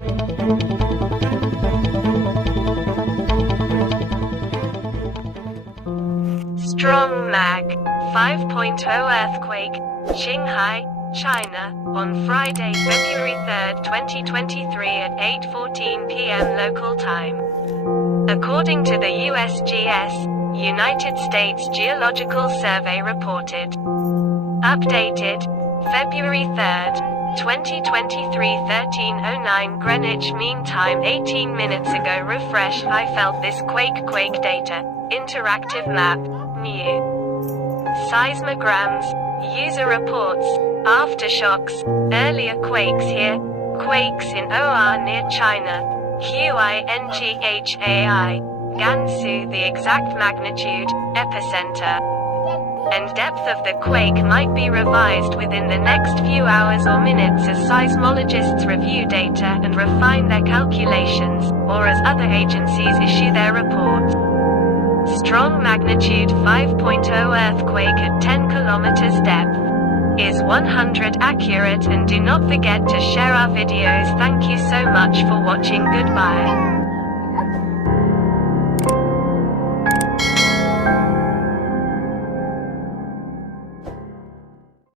Strong Mag 5.0 earthquake, Qinghai, China, on Friday, February 3, 2023 at 8:14 p.m. local time. According to the USGS, United States Geological Survey reported. Updated, February 3, 2023 13:09 Greenwich Mean Time 18 minutes ago. Refresh. I felt this quake data. Interactive map. New. Seismograms. User reports. Aftershocks. Earlier quakes here. Quakes in OR near China. Qinghai. GANSU. The exact magnitude, epicenter, and depth of the quake might be revised within the next few hours or minutes as seismologists review data and refine their calculations, or as other agencies issue their report. Strong magnitude 5.0 earthquake at 10 kilometers depth. Is 100 accurate? And do not forget to share our videos. Thank you so much for watching. Goodbye.